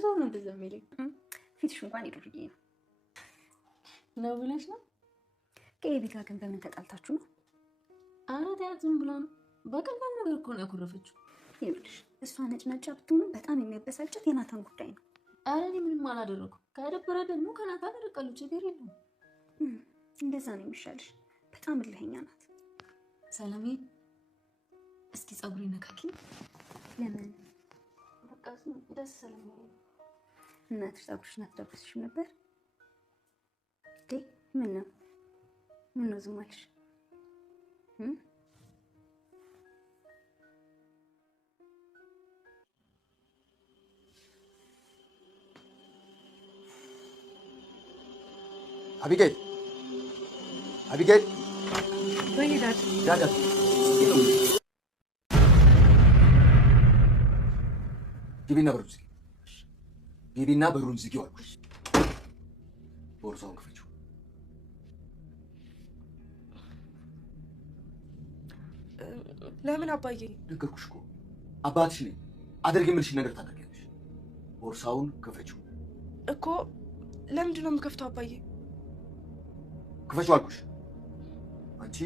ሰው ነው እንደዛ የሚለኝ። ፊትሽ እንኳን ይዱርዬ ነው ብለሽ ነው? ከኤቢ ጋር ግን በምን ተጣልታችሁ ነው? ኧረ ተያት ዝም ብላ ነው። በቀላል ነገር እኮ ነው ያኮረፈችው። ይኸውልሽ እሷ ነጭናጫ ብትሆንም በጣም የሚያበሳጨት የናታን ጉዳይ ነው። ኧረ እኔ ምንም አላደረኩም። ከደበረ ደግሞ ከናታን ርቀሉ ችግር የለውም። እንደዛ ነው የሚሻልሽ። በጣም እልኸኛ ናት። ሰላሜ እስኪ ፀጉሬ ነካኪ። ለምን? በቃ ደስ ስለሚል። እናትሽ ፀጉርሽን አትዳብስሽም ነበር? ምን ነው ዝም አልሽ? አቢጌል ወይዳት ዳዳት ግቢና በሩን ዝጊው አልኩሽ። ቦርሳውን ክፈችው። ለምን አባዬ? ነገርኩሽ እኮ አባትሽ ነኝ። አድርግ የምልሽ ነገር ታደርጊያለሽ። ቦርሳውን ክፈችው እኮ። ለምንድን ነው የምከፍተው አባዬ? ክፈችው አልኩሽ። አንቺ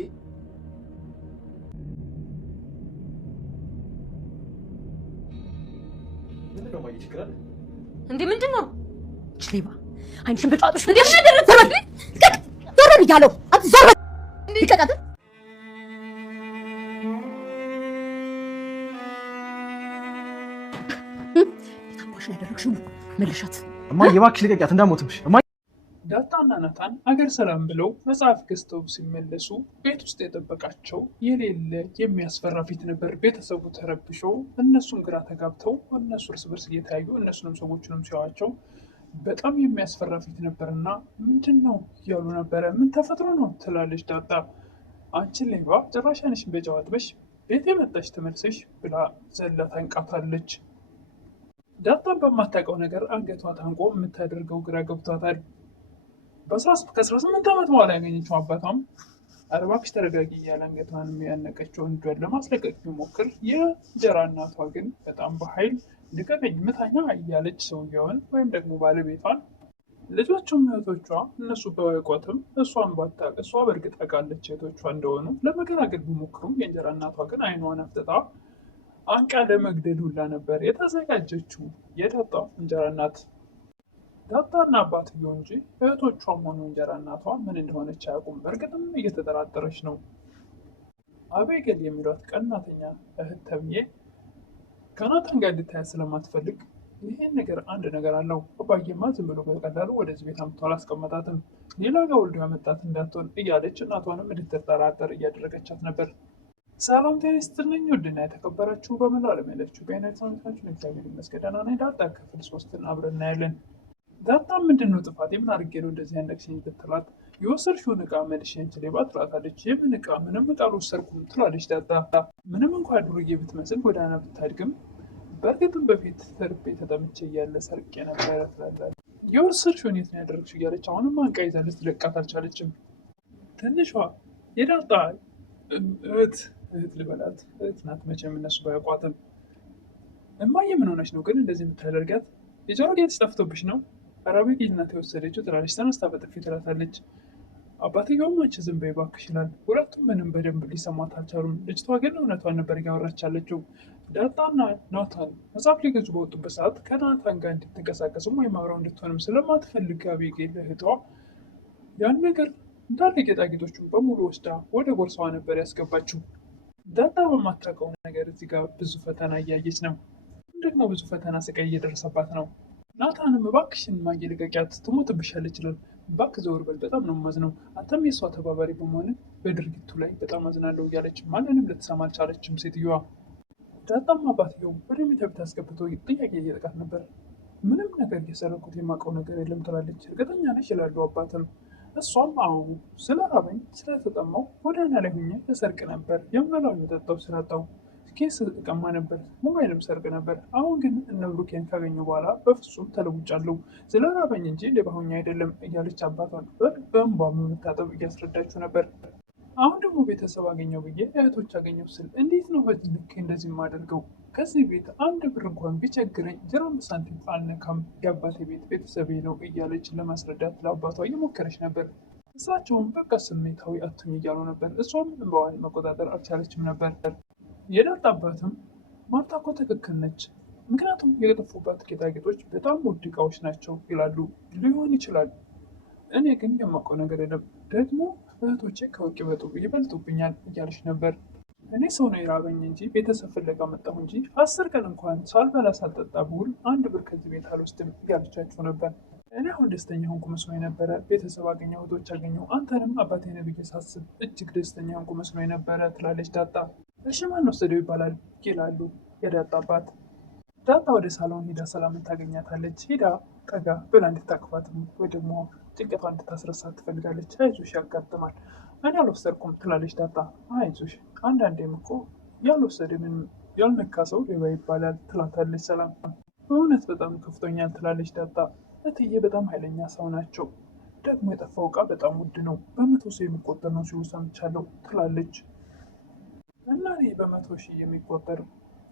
ምንድን ነው ማየ ችግር አለ እንዴ? ምንድን ነው ሌባ? አንቺን በጫጥሽ እንዴ? ምን አደረገ? ዞር ብያለሁ። አትዞር ይቀጣጥ። ታባሽ ያደረግሽው መልሻት። እማዬ እባክሽ ልቀቂያት እንዳሞትብሽ። ዳጣና ናታን አገር ሰላም ብለው መጽሐፍ ገዝተው ሲመለሱ ቤት ውስጥ የጠበቃቸው የሌለ የሚያስፈራ ፊት ነበር። ቤተሰቡ ተረብሾ እነሱም ግራ ተጋብተው እነሱ እርስ በርስ እየተያዩ እነሱንም ሰዎችንም ሲያዋቸው በጣም የሚያስፈራ ፊት ነበርና ምንድን ነው እያሉ ነበረ። ምን ተፈጥሮ ነው ትላለች ዳጣ። አንቺን ሌባ ጭራሽ ዓይንሽን በጨው አጥበሽ ቤት የመጣሽ ተመልሰሽ ብላ ዘላ ታንቃታለች። ዳጣን በማታውቀው ነገር አንገቷ ታንቆ የምታደርገው ግራ ገብቷታል። ከ18 ዓመት በኋላ ያገኘችው አባቷም ኧረ እባክሽ ተረጋጊ እያለ አንገቷን ያነቀችው እንዷን ለማስለቀቅ ቢሞክር የእንጀራ እናቷ ግን በጣም በኃይል ልቀቀኝ ምታኛ እያለች ሰውየውን ወይም ደግሞ ባለቤቷን ልጆቹም እህቶቿ እነሱ ባያውቋትም እሷን ባታውቅ እሷ በእርግጥ አውቃለች እህቶቿ እንደሆኑ ለመገላገል ቢሞክሩም የእንጀራ እናቷ ግን ዓይኗን አፍጥጣ አንቃ ለመግደል ሁላ ነበር የተዘጋጀችው የዳጣ እንጀራ እናት። ዳጣና አባትየው እንጂ እህቶቿም ሆኑ እንጀራ እናቷ ምን እንደሆነች አያውቁም። በእርግጥም እየተጠራጠረች ነው። አቤጌል የሚሏት ቀናተኛ እህት ተብዬ ከናታን ጋር እንድታያት ስለማትፈልግ ይሄን ነገር አንድ ነገር አለው። አባዬማ ዝም ብሎ በቀላሉ ወደዚህ ቤት አምጥቶ አላስቀመጣትም፣ ሌላ ጋር ወልዶ ያመጣት እንዳትሆን እያለች እናቷንም እንድትጠራጠር እያደረገቻት ነበር። ሰላም ጤና ይስጥልኝ ውድና የተከበራችሁ በመላው ዓለም ያላችሁ በአይነት ሰውነታችን እግዚአብሔር ይመስገን ደህና ነኝ። ዳጣ ክፍል 3ን አብረን እናያለን። ዳጣ ምንድን ነው ጥፋት? የምን አድርጌ ነው እንደዚህ ያነቅሽኝ ብትላት የወሰድሽውን ዕቃ መልሽ አንቺ ሌባ ትላታለች። የምን ዕቃ? ምንም ዕቃ አልወሰድኩም ትላለች ዳጣ። ምንም እንኳ ዱርዬ ብትመስል ጎዳና ብታድግም በእርግጥም በፊት ተርቤ ተጠምቼ እያለ ሰርቄ ነበረ ትላለች። የወሰድሽውን የት ነው ያደረግሽው እያለች አሁንም አንቃ ይዛለች። ትለቃት አልቻለችም። ትንሿ የዳጣ እህት ልበላት እህት ናት መቼም እነሱ ባያውቋትም እማዬ ምን ሆነች ነው ግን እንደዚህ የምታደርጋት? የጆሮ ጌጥሽ ጠፍቶብሽ ነው? አራቤት እናት የወሰደችው ትላለች። ተነስታ በጥፊ ትላታለች። አባትየውም አንቺ ዝም በይ እባክሽ ይላል። ሁለቱም ምንም በደንብ ሊሰማት አልቻሉም። ልጅቷ ግን እውነቷን ነበር እያወራች ያለችው። ዳጣና ናታን መጽሐፍ ሊገዙ በወጡበት ሰዓት ከናታን ጋር እንድትንቀሳቀስም ወይም አብረው እንድትሆንም ስለማትፈልግ አቤጌል እህቷ ያን ነገር እንዳለ ጌጣጌጦቹን በሙሉ ወስዳ ወደ ቦርሳዋ ነበር ያስገባችው። ዳጣ በማታውቀው ነገር እዚህ ጋር ብዙ ፈተና እያየች ነው። ደግሞ ብዙ ፈተና ስቃይ እየደረሰባት ነው። ናታንም እባክሽን እማዬ ልቀቂያት ትሞትብሻለች ይላል። እባክህ ዘወር በል በጣም ነው የማዝነው፣ አንተም የእሷ ተባባሪ በመሆን በድርጊቱ ላይ በጣም አዝናለሁ እያለች ማንንም ልትሰማ አልቻለችም ሴትዮዋ። ዳጣም አባትየው ወደ መኝታ ቤት አስገብቶ ጥያቄ እየጠቃት ነበር። ምንም ነገር እየሰረኩት የማውቀው ነገር የለም ትላለች። እርግጠኛ ነሽ ይላሉ አባትም። እሷም አዎ ስለራበኝ ስለተጠማው ጎዳና ላይ ሆኜ እሰርቅ ነበር፣ የምበላው የምጠጣው ስላጣው ኬስ እቀማ ነበር፣ ሞባይልም ሰርቅ ነበር። አሁን ግን እነ ብሩኬን ካገኘሁ በኋላ በፍጹም ተለውጫለሁ፣ ስለራበኝ እንጂ ሌባ ሆኜ አይደለም እያለች አባቷን በእንባ በመታጠብ እያስረዳችው ነበር። አሁን ደግሞ ቤተሰብ አገኘው ብዬ እህቶች አገኘው ስል እንዴት ነው በዚህ ልክ እንደዚህ የማደርገው? ከዚህ ቤት አንድ ብር እንኳን ቢቸግረኝ ጅራም ሳንቲም አልነካም፣ የአባቴ ቤት ቤተሰቤ ነው እያለች ለማስረዳት ለአባቷ እየሞከረች ነበር። እሳቸውም በቃ ስሜታዊ አትሁኝ እያሉ ነበር። እሷም እንባዋን መቆጣጠር አልቻለችም ነበር። የዳጣ አባትም ማርታ እኮ ትክክል ነች፣ ምክንያቱም የጠፉባት ጌጣጌጦች በጣም ውድ እቃዎች ናቸው ይላሉ። ሊሆን ይችላል፣ እኔ ግን የማውቀው ነገር የለም፣ ደግሞ እህቶቼ ከወርቅ ይበልጡብኛል እያለች ነበር። እኔ ሰው ነው የራበኝ እንጂ ቤተሰብ ፍለጋ መጣሁ እንጂ 10 ቀን እንኳን ሳልበላ ሳልጠጣ ብውል 1 ብር ከዚህ ቤት አልወስድም እያለቻቸው ነበር። እኔ አሁን ደስተኛ ሆንኩ መስሎኝ ነበረ፣ ቤተሰብ አገኘሁ፣ እህቶች አገኘሁ፣ አንተንም አባቴ ነህ ብዬ ሳስብ እጅግ ደስተኛ ሆንኩ መስሎኝ ነበረ ትላለች ዳጣ። እሺ ማን ወሰደው ይባላል ይላሉ የዳጣ አባት። ዳጣ ወደ ሳሎን ሄዳ ሰላምን ታገኛታለች። ሄዳ ጠጋ ብላ እንድታቅፋትም ወይ ደግሞ ጭንቀቷ እንድታስረሳት ትፈልጋለች። አይዞሽ ያጋጥማል፣ እኔ አልወሰድኩም ትላለች ዳጣ። አይዞሽ አንዳንዴም እኮ ያልወሰደ ምንም ያልነካ ሰው ሌባ ይባላል ትላታለች ሰላም። በእውነት በጣም ከፍቶኛል ትላለች ዳጣ። እትዬ በጣም ኃይለኛ ሰው ናቸው፣ ደግሞ የጠፋው እቃ በጣም ውድ ነው፣ በ100 ሺህ የሚቆጠር ነው ሲሉ ሰምቻለሁ ትላለች። እና እኔ በ100 ሺህ የሚቆጠር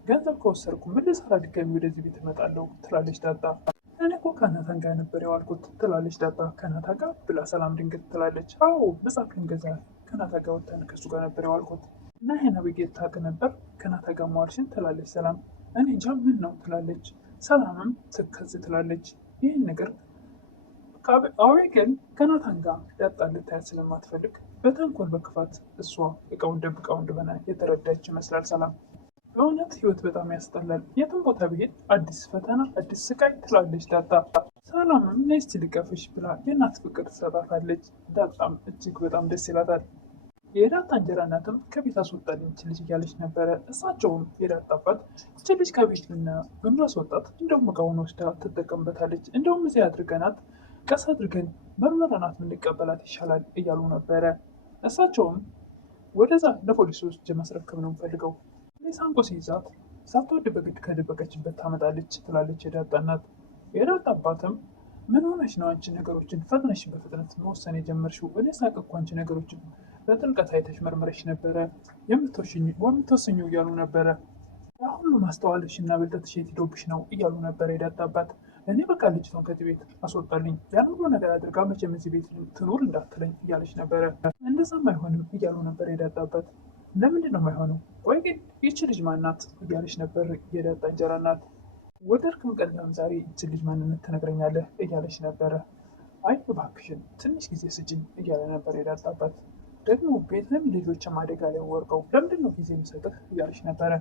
ገንዘብ ከወሰድኩ ምን ልሰራ ድጋሚ ወደዚህ ቤት እመጣለሁ ትላለች ዳጣ። እኔ እኮ ከናታን ጋር ነበር የዋልኩት ትላለች ዳጣ። ከናታ ጋር ብላ ሰላም ድንገት ትላለች። አዎ መጽሐፍ ልንገዛ ከናታ ጋር ወጥተን ከሱ ጋር ነበር የዋልኩት እና ይሄን አቤጌል ታውቅ ነበር ከናታ ጋር መዋልሽን ትላለች ሰላም። እኔ እንጃ ምን ነው ትላለች ሰላምም ትከዝ ትላለች። ይህን ነገር አቤጌል ከናታን ጋር ዳጣ ልታያት ስለማትፈልግ በተንኮል በክፋት እሷ እቃውን ደብቃው እንደሆነ የተረዳች ይመስላል ሰላም። በእውነት ህይወት በጣም ያስጠላል፣ የትም ቦታ ብሄድ አዲስ ፈተና አዲስ ስቃይ ትላለች ዳጣ። ሰላምም ነይ እስቲ ልቀፍሽ ብላ የእናት ፍቅር ትሰጣታለች። ዳጣም እጅግ በጣም ደስ ይላታል። የዳጣ እንጀራ እናትም ከቤት አስወጣልኝ ይህች ልጅ እያለች ነበረ። እሳቸውም የዳጣ አባት ይህች ልጅ ከቤት ብናስወጣት እንደውም እቃውን ወስዳ ትጠቀምበታለች፣ እንደውም እዚህ አድርገናት ቀስ አድርገን መርመረናት የምንቀበላት ይሻላል እያሉ ነበረ። እሳቸውም ወደዛ ለፖሊሶች ማስረከብ ነው ፈልገው ሳንቆ ሲይዛት ሳትወድ በግድ ከደበቀችበት ታመጣለች ትላለች የዳጣ እናት። የዳጣ አባትም ምን ሆነሽ ነው አንቺ ነገሮችን ፈጥነሽ በፍጥነት መወሰን የጀመርሽው? እኔ ሳቅ እኮ አንቺ ነገሮችን በጥልቀት አይተሽ መርመረሽ ነበረ የምትወስኙ እያሉ ነበረ። ያ ሁሉ ማስተዋልሽ እና ብልጠትሽ የት ሄዶብሽ ነው እያሉ ነበረ የዳጣ አባት። እኔ በቃ ልጅቷን ከዚህ ቤት አስወጣልኝ፣ ያን ሁሉ ነገር አድርጋ መቼም እዚህ ቤት ትኑር እንዳትለኝ እያለች ነበረ። እንደዛም አይሆንም እያሉ ነበር የዳጣ አባት። ለምንድን ነው የማይሆነው? ቆይ ግን ይቺ ልጅ ማናት እያለች ነበር የዳጣ እንጀራ እናት። ወደድክም ቀደም ዛሬ ይቺ ልጅ ማንነት ትነግረኛለህ እያለች ነበረ። አይ እባክሽን ትንሽ ጊዜ ስጭኝ እያለ ነበር የዳጣ አባት። ደግሞ ቤትም ልጆችም አደጋ ላይ ወርቀው ለምንድን ነው ጊዜ የሚሰጥህ እያለች ነበረ።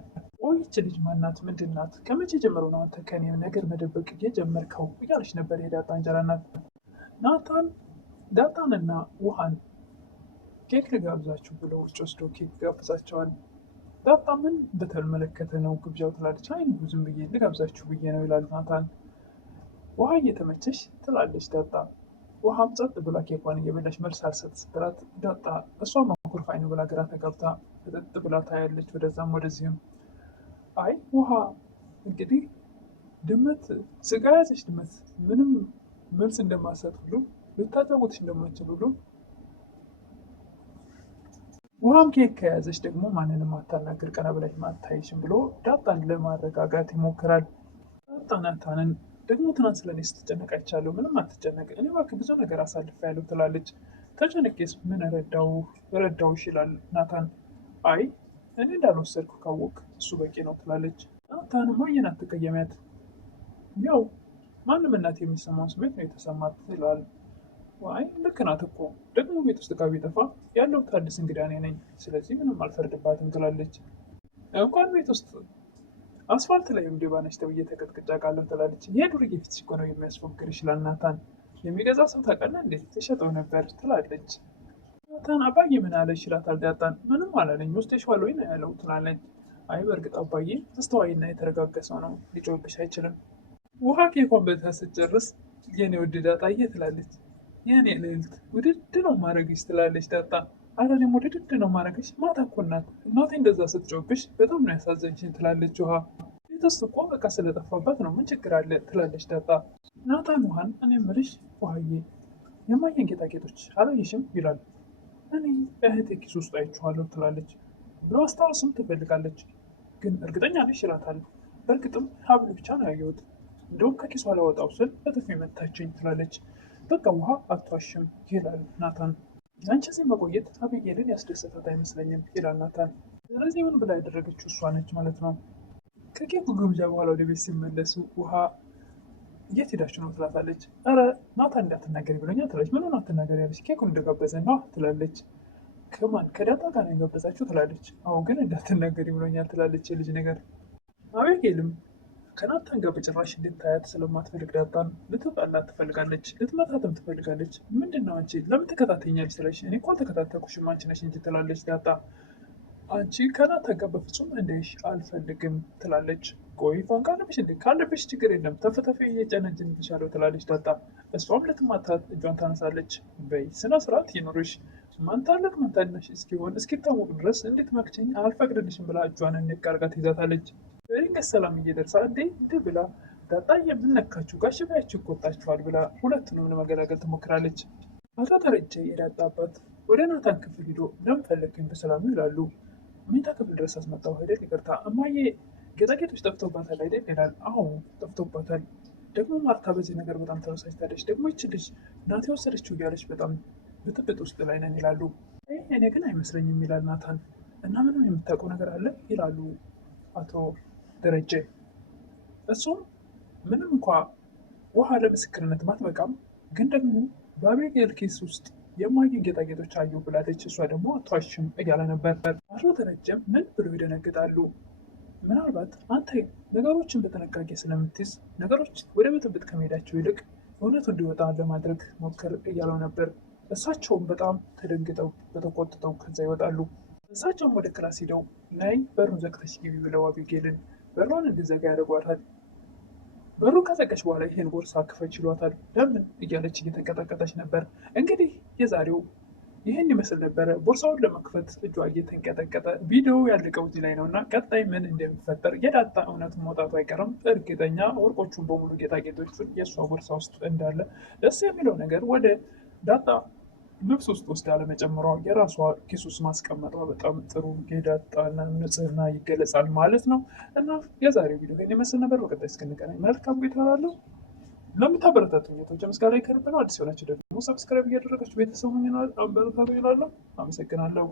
ቆይ ይቺ ልጅ ማናት? ምንድን ናት? ከመቼ ጀምሮ ነው አንተ ከኔ ነገር መደበቅ የጀመርከው እያለች ነበር የዳጣ እንጀራ እናት። ናታን ዳጣንና ውሃን ኬክ ልጋብዛችሁ ብለው ውጭ ወስዶ ኬክ ጋብዛቸዋል። ዳጣ ምን በተመለከተ ነው ግብዣው ትላለች። አይ ዝም ብዬ ልጋብዛችሁ ብዬ ነው ይላል ናታን። ውሃ እየተመቸሽ ትላለች ዳጣ። ውሃም ጸጥ ብላ ኬኳን እየበላች መልስ አልሰጥ ስትላት ዳጣ እሷ ማኩርፍ አይኑ ብላ ግራ ተጋብታ ፍጥጥ ብላ ታያለች ወደዛም ወደዚህም። አይ ውሃ እንግዲህ ድመት ስጋ ያዘች ድመት ምንም መልስ እንደማሰጥ ሁሉ ልታጫውትሽ እንደማችል ሁሉ ውሃም ኬክ ከያዘች ደግሞ ማንንም አታናግር ቀና ብላች ማታይሽም ብሎ ዳጣን ለማረጋጋት ይሞክራል። ዳጣ ናታንን ደግሞ ትናንት ስለኔ ስትጨነቅ አይቻለሁ፣ ምንም አትጨነቅ፣ እኔ እባክህ ብዙ ነገር አሳልፌያለሁ ትላለች። ተጨነቄስ ምን ረዳውሽ ይላል ናታን። አይ እኔ እንዳልወሰድኩ ካወቅ እሱ በቂ ነው ትላለች። ናታን ማየን አትቀየሚያት፣ ያው ማንም እናት የሚሰማውን ስሜት ነው የተሰማት ይላል። አይ ልክ ናት እኮ ደግሞ ቤት ውስጥ ዕቃ ቢጠፋ ያለው ታድስ እንግዳ እኔ ነኝ፣ ስለዚህ ምንም አልፈርድባትም ትላለች። እንኳን ቤት ውስጥ አስፋልት ላይ ሌባ ነች ተብዬ ተቀጥቅጫ ቃለሁ ትላለች። ይሄ ዱርዬ ፊት እኮ ነው የሚያስፎግር ይችላል ናታን። የሚገዛ ሰው ታውቃለህ እንዴት ተሸጠው ነበር ትላለች። ናታን አባዬ ምን አለሽ ይላታል ዳጣን። ምንም አላለኝ ወስደሽዋል ወይ ነው ያለው ትላለች። አይ በእርግጥ አባዬ አስተዋይና የተረጋጋ ሰው ነው፣ ሊጮህብሽ አይችልም። ውሃ ኬኳን በልታ ስትጨርስ የኔ ውድ ዳጣዬ ትላለች። የኔ ልዕልት ውድድ ነው ማድረግሽ ትላለች ዳጣ። አረ እኔም ውድድ ነው ማድረግሽ፣ ማታ እኮ እናቴ እንደዛ ስትጮህብሽ በጣም ነው ያሳዘንሽኝ ትላለች ውሃ። ቤት ውስጥ እኮ በቃ ስለጠፋባት ነው ምን ችግር አለ ትላለች ዳጣ። ናታን ውሃን እኔ የምልሽ ውሃዬ የማየን ጌጣጌጦች አላየሽም ይላል። እኔ እህቴ ኪስ ውስጥ አይቼዋለሁ ትላለች። ብሎ አስታወስም ትፈልጋለች፣ ግን እርግጠኛ ነሽ ይላታል። በእርግጥም ሀብል ብቻ ነው ያየሁት። እንደውም ከኪሷ ላወጣው ስል በጥፊ መታችኝ ትላለች። በቃ ውሃ አትዋሽም ይላል ናታን። አንቺ እዚህ መቆየት አቤጌልን ያስደሰታት አይመስለኝም ይላል ናታን። ስለዚህ ምን ብላ ያደረገችው እሷ ነች ማለት ነው። ከኬኩ ግብዣ በኋላ ወደ ቤት ሲመለሱ ውሃ የት ሄዳችሁ ነው ትላታለች። ኧረ ናታን እንዳትናገሪ ብሎኛል ትላለች። ምን ሆነ አትናገሪ ያለች? ኬኩን እንደጋበዘ ነው ትላለች። ከማን ከዳጣ ጋር ነው የጋበዛችሁ ትላለች። አሁን ግን እንዳትናገሪ ብሎኛል ትላለች። የልጅ ነገር አቤጌልም ከናታን ጋር በጭራሽ እንድታያት ስለማትፈልግ ዳጣን ልትጣላት ትፈልጋለች፣ ልትመታትም ትፈልጋለች። ምንድነው አንቺ ለምን ተከታተኛለች ትላለች። እኔ እኮ አልተከታተልኩሽም አንቺ ነሽ እንጂ ትላለች ዳጣ። አንቺ ከናታን ጋር በፍጹም እንደሽ አልፈልግም ትላለች። ቆይ ፋን ካለብሽ እንዴ? ካለብሽ ችግር የለም ተፈተፈ እየጨነጅን ትሻለው ትላለች ዳጣ። እሷም ልትማታት እጇን ታነሳለች። በይ ስነ ስርዓት ይኑርሽ፣ ማንታለቅ ማንታነሽ እስኪሆን እስኪታወቅ ድረስ እንዴት መክችኝ አልፈቅድልሽም ብላ እጇን እንቅ አድርጋ ትይዛታለች። በድንገት ሰላም እየደርሳ እንዴ ብላ ዳጣ የምነካችሁ ጋሽ ባያችሁ ይቆጣችኋል ብላ ሁለቱንም ለመገላገል ትሞክራለች። አቶ ተረጀ የዳጣ አባት ወደ ናታን ክፍል ሂዶ ለምን ፈለግኝ በሰላሙ ይላሉ። መኝታ ክፍል ድረስ አስመጣው አይደል? ይቅርታ እማዬ ጌጣጌጦች ጠፍቶባታል አይደል ይላል። አዎ ጠፍቶባታል። ደግሞ ማርታ በዚህ ነገር በጣም ተበሳጭታለች። ደግሞ ይች ልጅ ናት የወሰደችው እያለች በጣም ብጥብጥ ውስጥ ላይ ነን ይላሉ። እኔ ግን አይመስለኝም ይላል ናታን። እና ምንም የምታውቀው ነገር አለ ይላሉ አቶ ደረጀ። እሱም ምንም እንኳ ውሃ ለምስክርነት ማትበቃም፣ ግን ደግሞ በአቤጌል ኬስ ውስጥ የማየን ጌጣጌጦች አየሁ ብላለች። እሷ ደግሞ አትዋሽም እያለ ነበር። አቶ ደረጀም ምን ብሎ ይደነግጣሉ። ምናልባት አንተ ነገሮችን በጥንቃቄ ስለምትይዝ ነገሮች ወደ ብጥብጥ ከመሄዳቸው ይልቅ እውነቱ እንዲወጣ ለማድረግ ሞከር እያለው ነበር። እሳቸውም በጣም ተደንግጠው በተቆጥተው ከዛ ይወጣሉ። እሳቸውም ወደ ክላስ ሂደው ናይ በሩን ዘግተሽ ግቢ ብለው አቤጌልን በሩን እንዲዘጋ ያደርጓታል። በሩን ከዘጋች በኋላ ይሄን ቦርሳ ክፈች ይሏታል። ለምን እያለች እየተንቀጠቀጠች ነበር። እንግዲህ የዛሬው ይህን ይመስል ነበረ። ቦርሳውን ለመክፈት እጇ እየተንቀጠቀጠ ቪዲዮ ያለቀው እዚህ ላይ ነው እና ቀጣይ ምን እንደሚፈጠር የዳጣ እውነቱን መውጣቱ አይቀርም። እርግጠኛ ወርቆቹን በሙሉ ጌጣጌጦቹን የእሷ ቦርሳ ውስጥ እንዳለ። ደስ የሚለው ነገር ወደ ዳጣ ልብስ ውስጥ ወስዳ ለመጨመሯ የራሷ ኪስ ውስጥ ማስቀመጧ በጣም ጥሩ የዳጣና ንጽህና ይገለጻል ማለት ነው። እና የዛሬው ቪዲዮ ይህን ይመስል ነበር። በቀጣይ እስክንገናኝ መልካም ቆይታ እላለሁ። ለምታበረታቱኝ ቶች ምስጋና ይከርብ ነው። አዲስ የሆናችሁ ደግሞ ሰብስክራይብ እያደረጋችሁ ቤተሰቡን አበረታቱ ይላለሁ። አመሰግናለሁ።